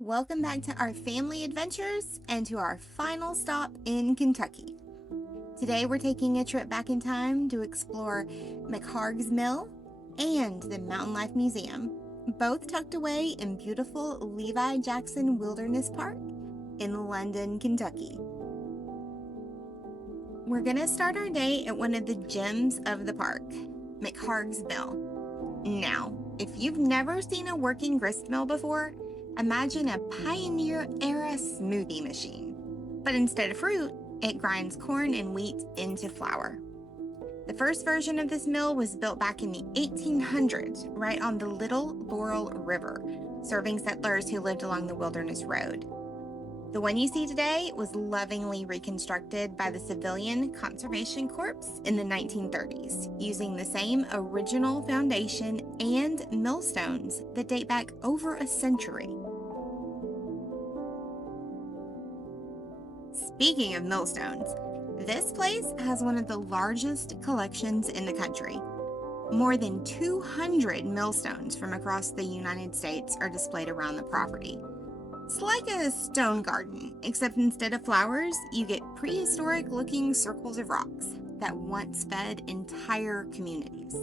Welcome back to our family adventures and to our final stop in Kentucky. Today we're taking a trip back in time to explore McHarg's Mill and the Mountain Life Museum, both tucked away in beautiful Levi Jackson Wilderness Park in London, Kentucky. We're going to start our day at one of the gems of the park, McHarg's Mill. Now, if you've never seen a working grist mill before, imagine a pioneer-era smoothie machine. But instead of fruit, it grinds corn and wheat into flour. The first version of this mill was built back in the 1800s, right on the Little Laurel River, serving settlers who lived along the Wilderness Road. The one you see today was lovingly reconstructed by the Civilian Conservation Corps in the 1930s, using the same original foundation and millstones that date back over a century. Speaking of millstones, this place has one of the largest collections in the country. More than 200 millstones from across the United States are displayed around the property. It's like a stone garden, except instead of flowers, you get prehistoric-looking circles of rocks that once fed entire communities.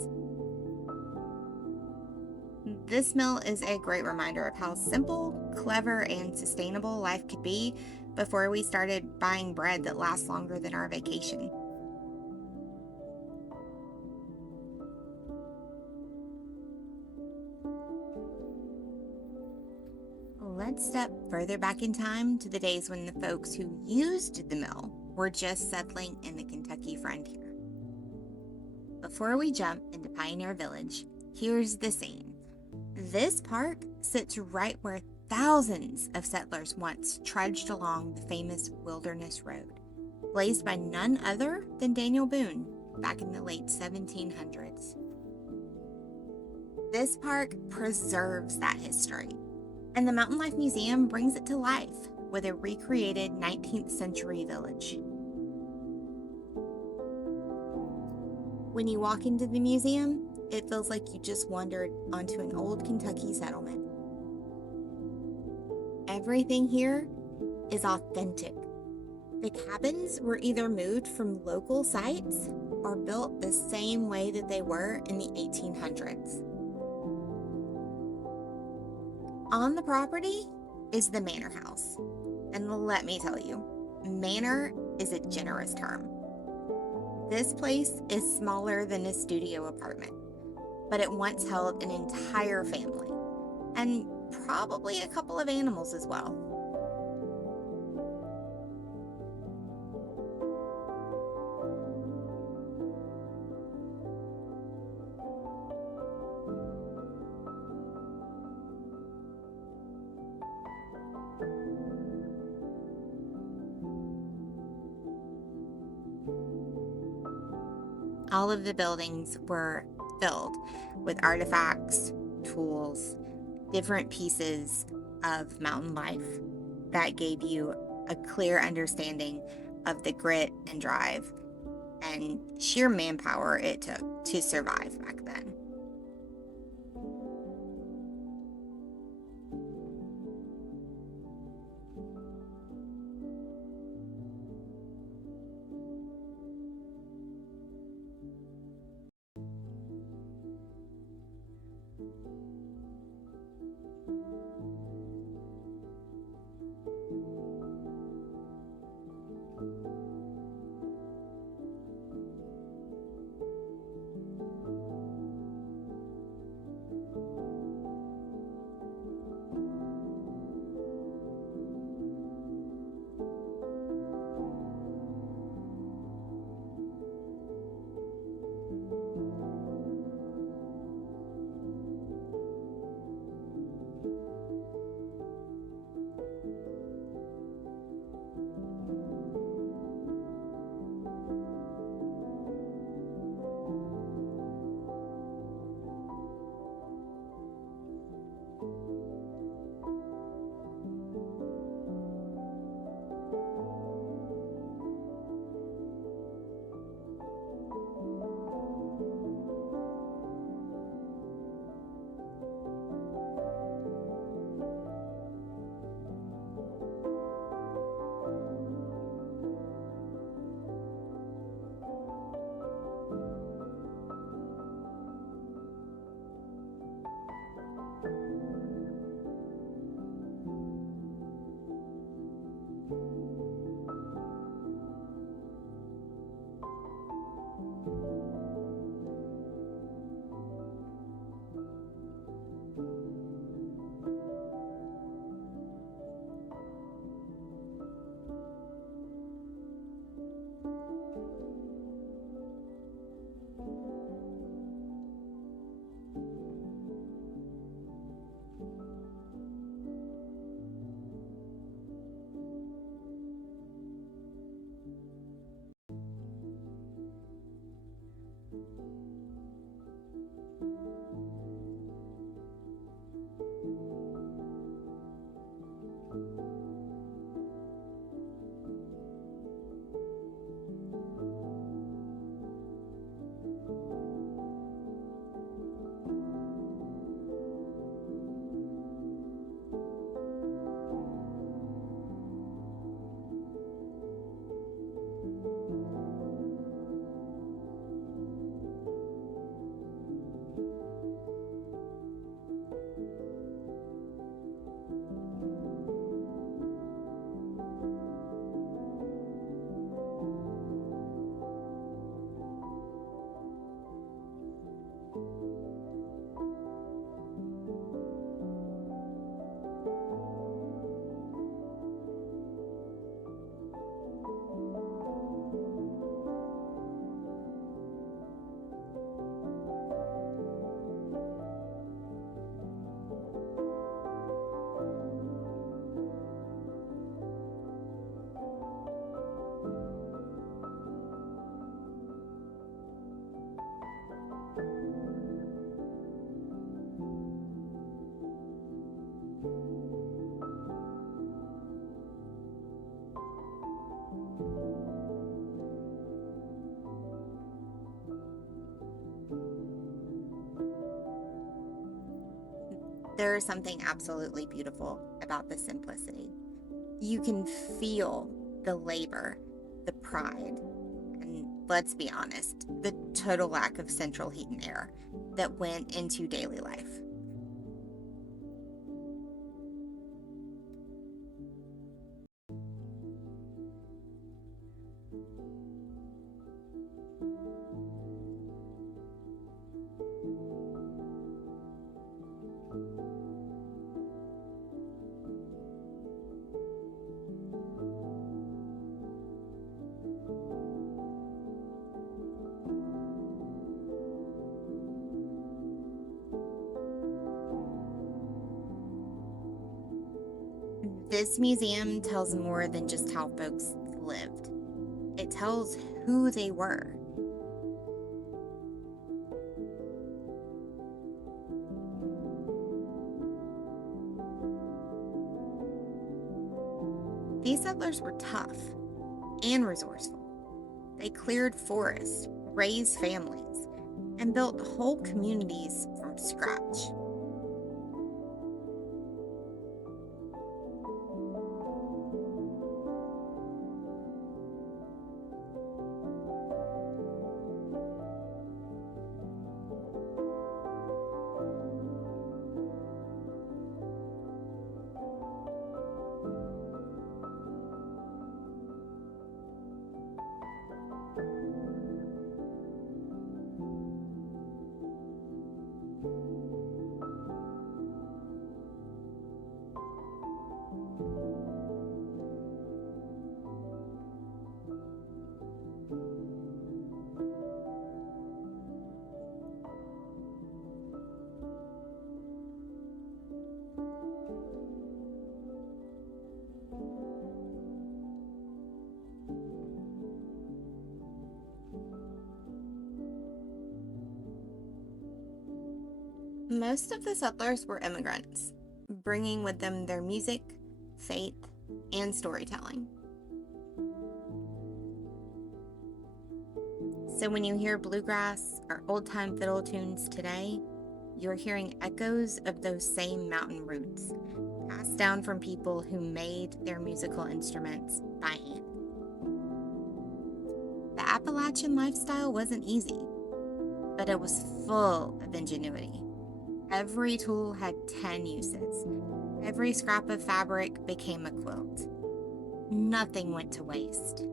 This mill is a great reminder of how simple, clever, and sustainable life could be before we started buying bread that lasts longer than our vacation. Let's step further back in time to the days when the folks who used the mill were just settling in the Kentucky frontier. Before we jump into Pioneer Village, here's the scene. This park sits right where thousands of settlers once trudged along the famous Wilderness Road, blazed by none other than Daniel Boone back in the late 1700s. This park preserves that history, and the Mountain Life Museum brings it to life with a recreated 19th century village. When you walk into the museum, it feels like you just wandered onto an old Kentucky settlement. Everything here is authentic. The cabins were either moved from local sites or built the same way that they were in the 1800s. On the property is the manor house. And let me tell you, manor is a generous term. This place is smaller than a studio apartment, but it once held an entire family, and probably a couple of animals as well. All of the buildings were filled with artifacts, tools, different pieces of mountain life that gave you a clear understanding of the grit and drive and sheer manpower it took to survive back then. There is something absolutely beautiful about the simplicity. You can feel the labor, the pride, and let's be honest, the total lack of central heat and air that went into daily life. This museum tells more than just how folks lived. It tells who they were. These settlers were tough and resourceful. They cleared forests, raised families, and built whole communities from scratch. Most of the settlers were immigrants, bringing with them their music, faith, and storytelling. So when you hear bluegrass or old-time fiddle tunes today, you're hearing echoes of those same mountain roots, passed down from people who made their musical instruments by hand. The Appalachian lifestyle wasn't easy, but it was full of ingenuity. Every tool had 10 uses. Every scrap of fabric became a quilt. Nothing went to waste.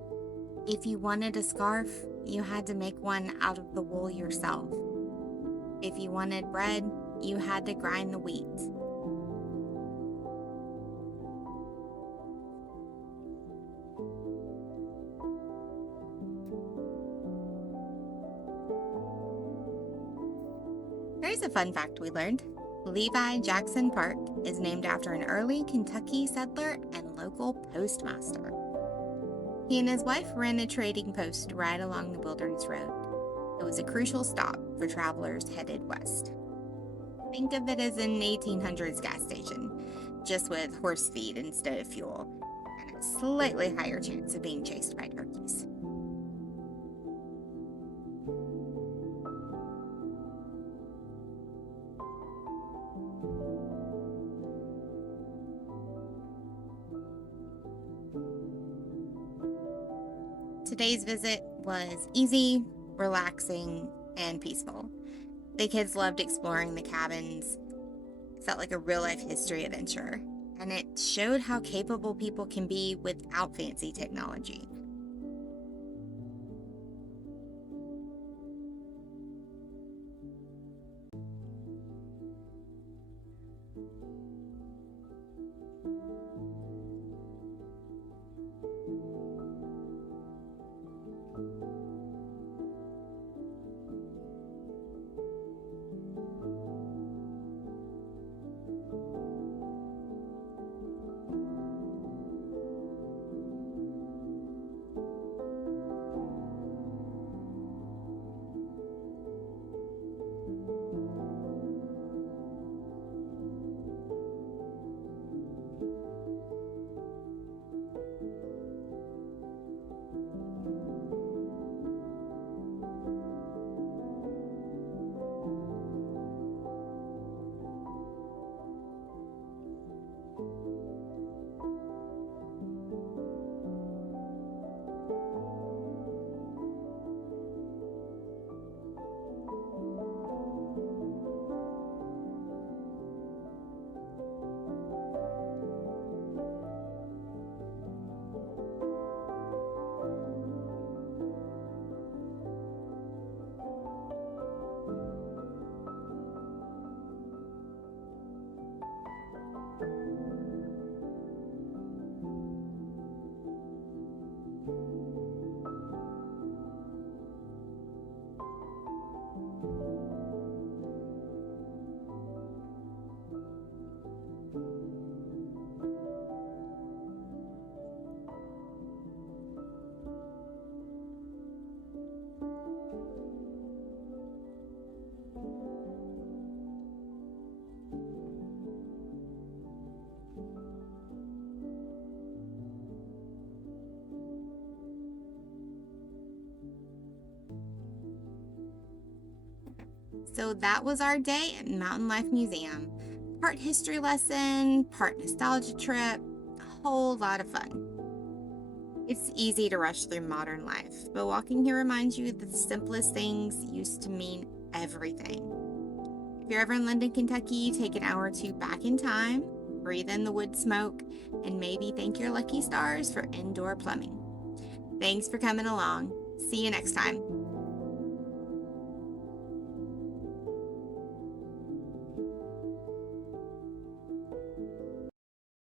If you wanted a scarf, you had to make one out of the wool yourself. If you wanted bread, you had to grind the wheat. Here's a fun fact we learned. Levi Jackson Park is named after an early Kentucky settler and local postmaster. He and his wife ran a trading post right along the Wilderness Road. It was a crucial stop for travelers headed west. Think of it as an 1800s gas station, just with horse feed instead of fuel, and a slightly higher chance of being chased by turkeys. Today's visit was easy, relaxing, and peaceful. The kids loved exploring the cabins. It felt like a real-life history adventure, and it showed how capable people can be without fancy technology. So that was our day at Mountain Life Museum. Part history lesson, part nostalgia trip, a whole lot of fun. It's easy to rush through modern life, but walking here reminds you that the simplest things used to mean everything. If you're ever in London, Kentucky, take an hour or two back in time, breathe in the wood smoke, and maybe thank your lucky stars for indoor plumbing. Thanks for coming along. See you next time.